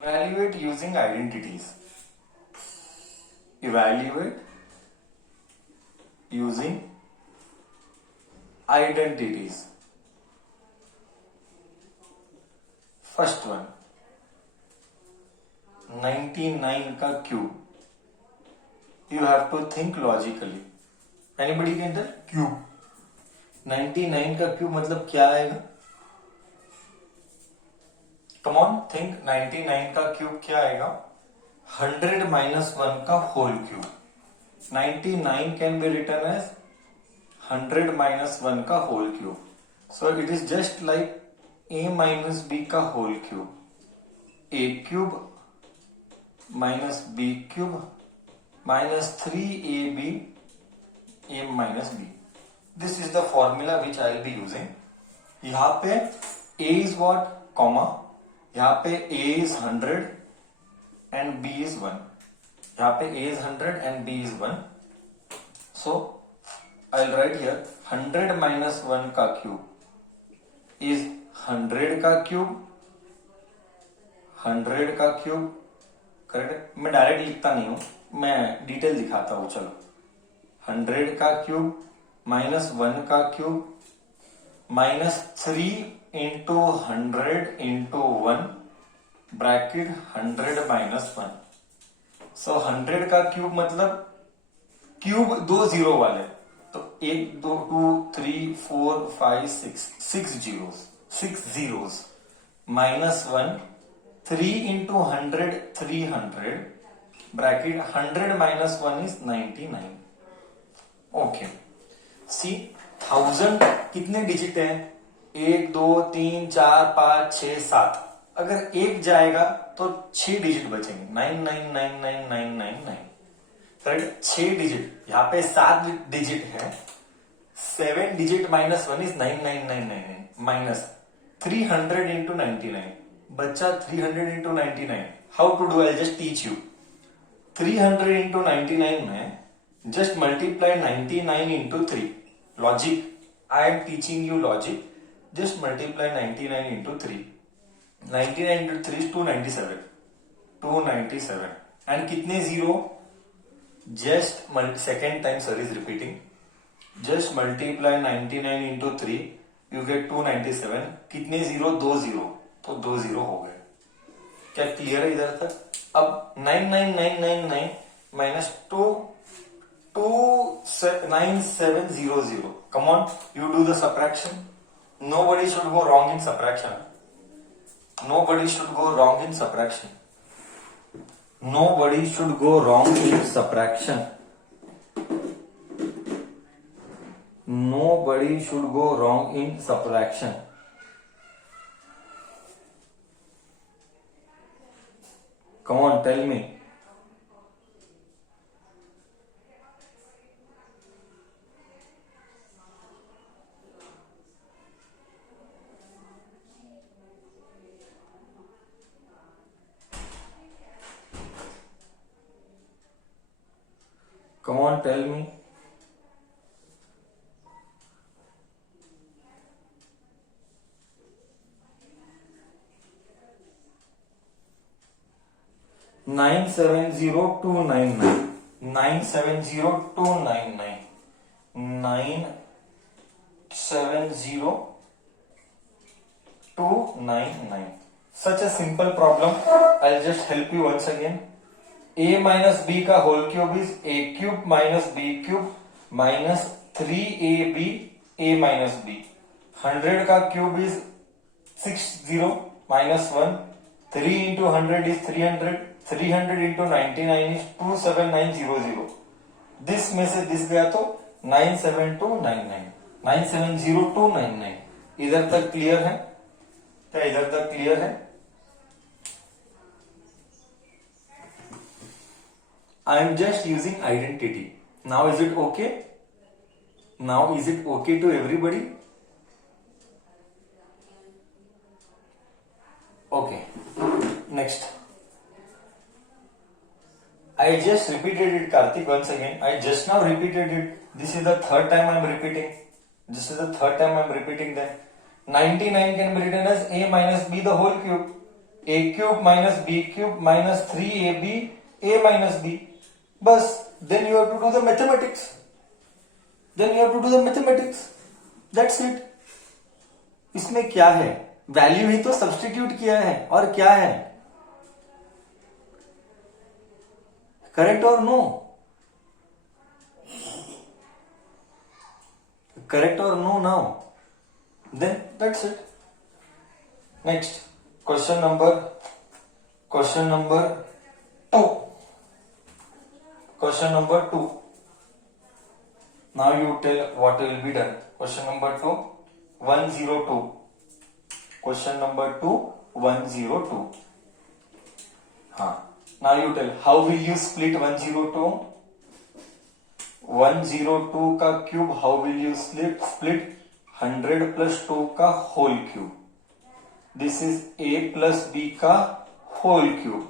Evaluate using identities. Evaluate using identities. First one, 99 का cube. You have to think logically. Anybody can tell? Cube. 99 का cube मतलब क्या आएगा? Come on, think. 99 का cube क्या आएगा? 100 minus 1 का whole cube. 99 can be written as 100 minus 1 का whole cube. So it is just like a minus b का whole cube. a cube minus b cube minus 3ab a minus b. This is the formula which I will be using. यहाँ पे a is what? Comma. यहाँ पे a is 100 and b is 1. यहाँ पे a is 100 and b is 1. So I'll write here 100 minus 1 का cube is 100 का cube. 100 का cube correct. मैं डायरेक्ट लिखता नहीं हूं, मैं डिटेल दिखाता हूं. चलो 100 का क्यूब माइनस 1 का cube minus 3 into 100 into 1 bracket 100 minus 1. सो 100 का क्यूब मतलब क्यूब दो जीरो वाले, तो 1 2 2 3 4 5 6 zeros minus 1 3 into 100 300 bracket 100 minus 1 is 99. Okay, see 1000 कितने डिजिट है? 1 2 3 4 5 6 7. अगर एक जाएगा तो 6 डिजिट बचेंगे. 9999999. करेक्ट. 6 डिजिट. यहाँ पे 7 डिजिट है. 7 digit minus 1 is 99999 minus 300 into 99. बच्चा 300 into 99. How to do? I just teach you. 300 into 99 में just multiply 99 into 3. Logic. I am teaching you logic. Just multiply 99 into 3. 99 into 3 is 297. 297. And कितने zero? Just second time sir is repeating. Just multiply 99 into 3. You get 297. कितने zero? 2 zero. तो 2 zero हो गए. क्या clear है इधर तक? अब 99999 minus 29700. Come on, you do the subtraction. Nobody should go wrong in subtraction. Nobody should go wrong in subtraction. Nobody should go wrong in subtraction. Nobody should go wrong in subtraction. Come on, tell me. Come on, tell me. Nine seven zero two nine nine. 970299. 970299. Such a simple problem. I'll just help you once again. a minus b का whole cube is a cube minus b cube minus 3ab a minus b. 100 का cube is 60 minus 1. 3 into 100 is 300. 300 into 99 is 27900. This में से this गया तो 97299. 970299. इधर तक clear है क्या? इधर तक क्लियर है? I am just using identity. Now is it okay? Now is it okay to everybody? Okay. Next. I just repeated it, Karthik, once again. I just now repeated it. This is the third time I am repeating. This is the third time I am repeating that. 99 can be written as a minus b the whole cube. A cube minus B cube minus 3ab a minus b, बस then you have to do the mathematics, that's it. इसमें क्या है, value ही तो substitute किया है, और क्या है, करेक्ट और नो, करेक्ट और no now, then that's it. Next question number 2, question number 2। Now you tell what will be done. Question number 2, 102. Question number 2, 102. हाँ. Now you tell how will you split 102? 102 का cube how will you split 100 plus 2 का whole cube. This is a plus b का whole cube.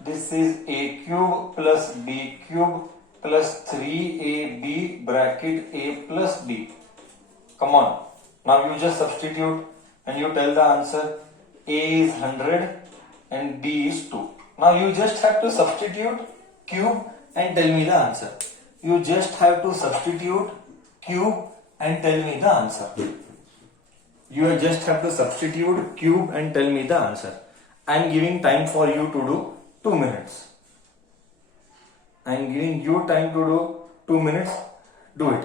This is a cube plus b cube plus 3ab bracket a plus b. Come on. Now you just substitute and you tell the answer. A is 100 and b is 2. Now you just have to substitute cube and tell me the answer. You just have to substitute cube and tell me the answer. You just have to substitute cube and tell me the answer. I am giving time for you to do 2 minutes. I am giving you time to do 2 minutes. Do it.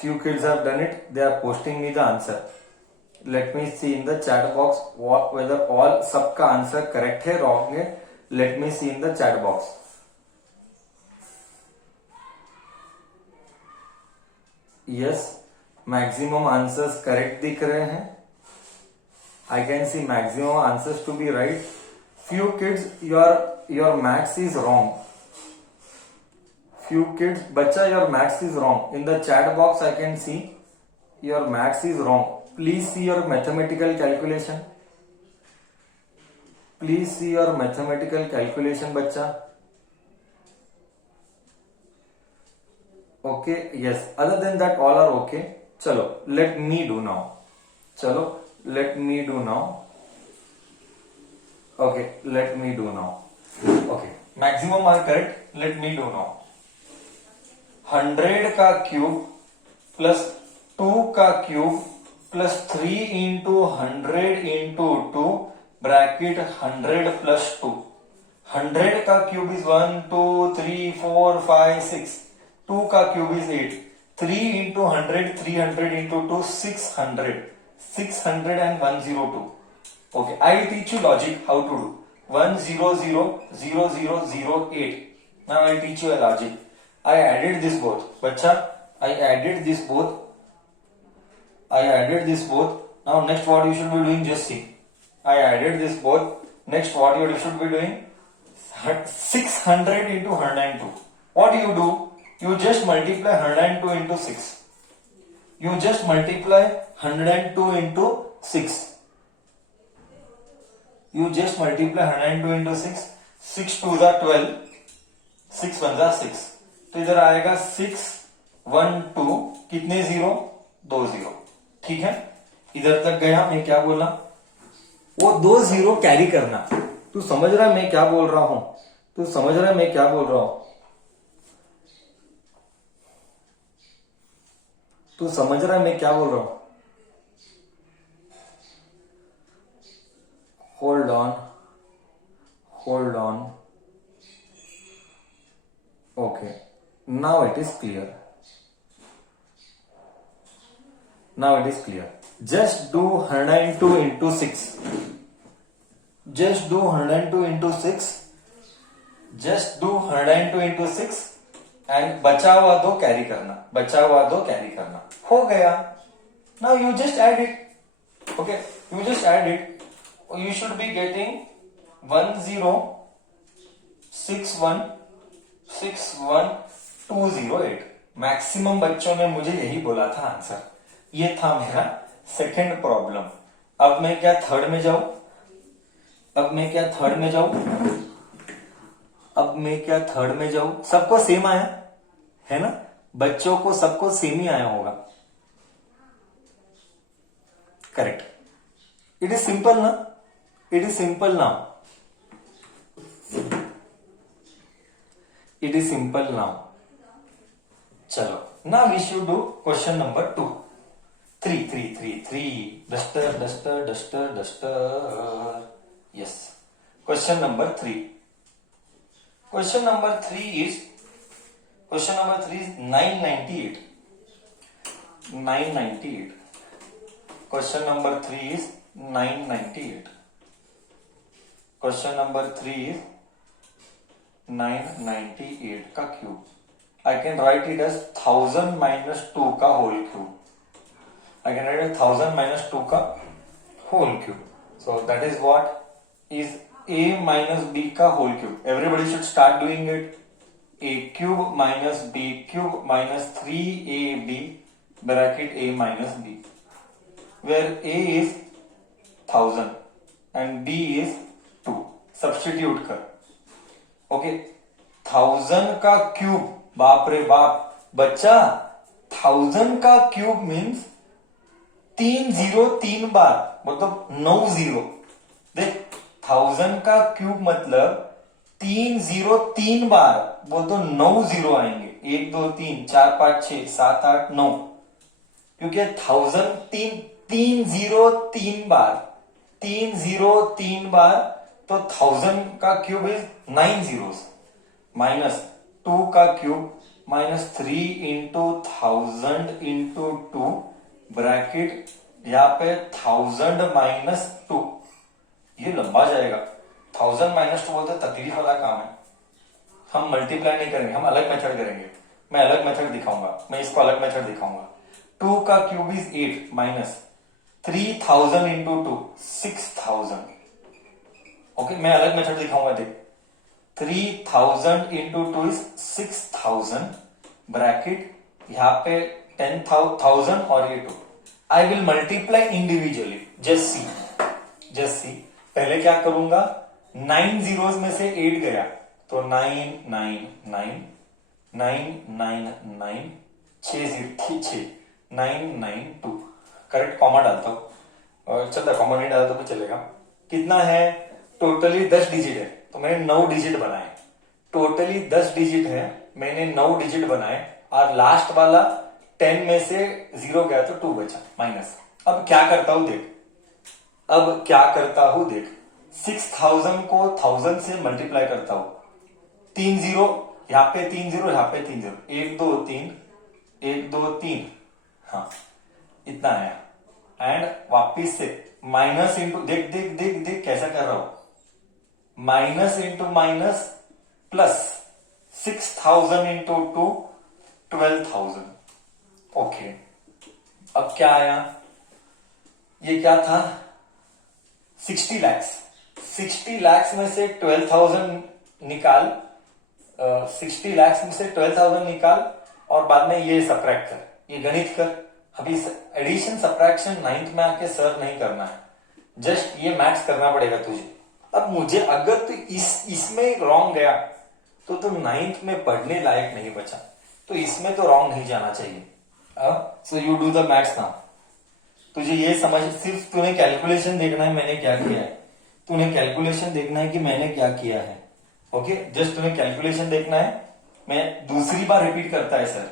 Few kids have done it. They are posting me the answer. Let me see in the chat box whether all सबका answer correct है wrong है. Let me see in the chat box. Yes. Maximum answers correct दिख रहे हैं. I can see maximum answers to be right. Few kids your maths is wrong. Few kids बच्चा your maths is wrong. In the chat box I can see your maths is wrong. Please see your mathematical calculation. Please see your mathematical calculation बच्चा. Okay, yes. Other than that, all are okay. चलो, let me do now. चलो, let me do now. Okay, let me do now. Okay, maximum are correct. Let me do now. 100 का cube plus 2 का cube plus 3 into 100 into 2 bracket 100 plus 2. 100 का cube is 1 2 3 4 5 6. 2 का cube is 8. 3 into 100, 300 into 2, 600. 600 and 102. Okay, I will teach you logic how to do. 1000008. Now I will teach you a logic. I added this both. Bacha, I added this both. Now next what you should be doing, just see. I added this both. Next what you should be doing? 600 into 102. What do you do? You just multiply 102 into 6. You just multiply 102 into 6. You just multiply 102 into 6. 6 2s are 12. 6 1s are 6. तो इधर आएगा 6 1 2. कितने 0? 2 0. ठीक है, इधर तक गया. मैं क्या बोला, वो 2 0 कैरी करना. तू समझ रहा है मैं क्या बोल रहा हूं? तू समझ रहा है मैं क्या बोल रहा हूं? तू समझ रहा है मैं क्या बोल रहा हूं? Hold on. Okay, now it is clear. Just do 102 into 6. Just do 102 into 6. Just do 102 into 6. And बचा हुआ 2 कैरी करना. हो गया. Now you just add it. Okay, you just add it. You should be getting 106161208. Maximum बच्चों ने मुझे यही बोला था आंसर. ये था मेरा सेकंड प्रॉब्लम. अब मैं क्या थर्ड में जाऊं? अब मैं क्या थर्ड में जाऊं? सबको सेम आया है ना, बच्चों को सबको सेम ही आया होगा। करेक्ट, इट इज सिंपल ना, it is simple now, it is simple now. चलो ना, we should do question number 2। 3 duster duster duster duster, yes. Question number 3, question number 3 is 998। 998, question number 3 is 998। Question number 3 is 998 का cube. I can write it as 1000 minus 2 का whole cube. I can write it 1000 minus 2 का whole cube. So that is what is a minus b का whole cube. Everybody should start doing it. A cube minus b cube minus 3ab bracket a minus b, where a is 1000 and b is 2. Substitute कर. Okay, 1000 का cube, बाप रे बाप बच्चा, 1000 का cube means 3 zero 3 बार, मतलब 9 zero. देख, 1000 का क्यूब मतलब 3 जीरो 3 बार, वो तो 9 जीरो आएंगे। 1 2 3 4 5 6 7 8 9, क्योंकि 1000 3 जीरो 3 बार, 3 जीरो 3 बार, तो 1000 का क्यूब इज 9 जीरोस, माइनस 2 का cube minus 3 into 1000 into 2 bracket, यहाँ पे 1000 माइनस 2, ये लंबा जाएगा। 1000 माइनस 2 बोलते तकलीफ वाला काम है, हम मल्टीप्लाई नहीं करेंगे, हम अलग मेथड करेंगे। मैं अलग मेथड दिखाऊंगा, मैं इसको अलग मेथड दिखाऊंगा। 2 का cube is 8 minus 3000 into 2 6000। Okay, मैं अलग मेथड दिखाऊंगा। देख, 3000 इंटू 2 इज 6000 ब्रैकेट, यहाँ पे 10,000 और ये 2। I will multiply individually, just see. पहले क्या करूंगा, 9 जीरोस में से 8 गया तो 9 9 9 9 9 9 6 9 9 2। करेक्ट, कॉमा डालता हूं, चलता कॉमा नहीं डालता तो चलेगा। कितना है, टोटली 10 डिजिट है तो मैंने 9 डिजिट बनाए। टोटली 10 डिजिट है, मैंने 9 डिजिट बनाए, और लास्ट वाला 10 में से 0 गया तो 2 बचा माइनस। अब क्या करता हूं देख, 6000 को 1000 से मल्टीप्लाई करता हूं। 3 जीरो, यहाँ पे 3 जीरो, यहाँ पे 3 जीरो, 1 2 3 1 2 3, हाँ इतना आया। एंड वापिस से माइनस इंटू, देख देख देख देख कैसा कर रहा हूं, minus into minus plus 6000 into 2 12,000। Okay, अब क्या आया, ये क्या था, 60 lakhs। 60 lakhs में से 12,000 निकाल, 60 lakhs में से 12,000 निकाल, और बाद में ये सब्ट्रैक्ट कर, ये गणित कर। अभी एडिशन सब्ट्रैक्शन 9th में आके सर नहीं करना है, जस्ट ये मैथ्स करना पड़ेगा तुझे। अब मुझे अगर तो इसमें रॉन्ग गया तो तुम 9th में पढ़ने लायक नहीं बचा, तो इसमें तो रॉन्ग नहीं जाना चाहिए। अब so you do the maths now. तुझे ये समझ, सिर्फ तूने कैलकुलेशन देखना है मैंने क्या किया है, तूने कैलकुलेशन देखना है कि मैंने क्या किया है। ओके, जस्ट तूने कैलकुलेशन देखना है। मैं दूसरी बार रिपीट करता है sir,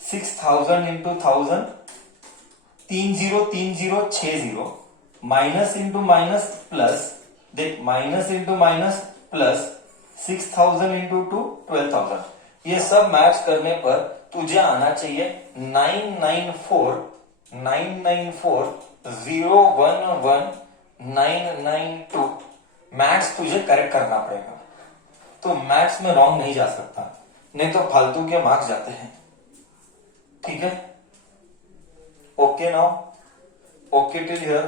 6000 into 1000, 3 0 3 0 6 0, minus into minus plus, देख minus into minus plus 6000 into 2 12,000। ये सब मैच करने पर तुझे आना चाहिए 994,994,011,992। मैथ्स तुझे करेक्ट करना पड़ेगा, तो मैथ्स में रॉन्ग नहीं जा सकता, नहीं तो फालतू के मार्क्स जाते हैं। ठीक है, okay now, okay till here.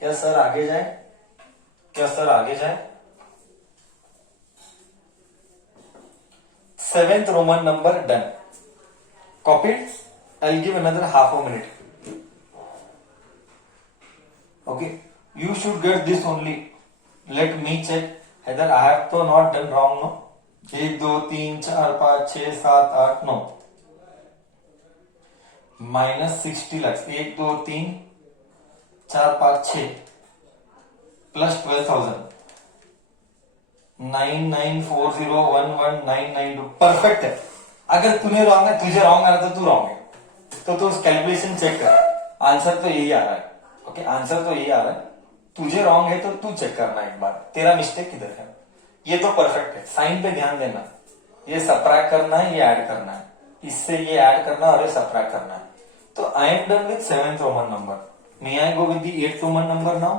क्या सर आगे जाए, क्या सर आगे जाए? 7th Roman number done. Copied? I'll give another half a minute. Okay, you should get this only. Let me check whether I have to not done wrong. No, 1 2 3 4 5 6 7 8 9 minus 60 lakhs 1 2 3 4 5 6 plus 12,000 9940119992 perfect है। अगर तूने wrong है, तुझे wrong आ रहा तो तू wrong है, तो तू कैलकुलेशन चेक कर, आंसर तो यही आ रहा है। ओके, आंसर तो यही आ रहा है। तुझे रॉन्ग है तो तू चेक करना एक बार, तेरा मिस्टेक किधर है। ये तो परफेक्ट है, साइन पे ध्यान देना। ये सबट्रैक्ट करना है, ये ऐड करना है, इससे ये ऐड करना और ये सबट्रैक्ट करना है। तो I am done with 7th Roman number. May I go with the 8th Roman number now.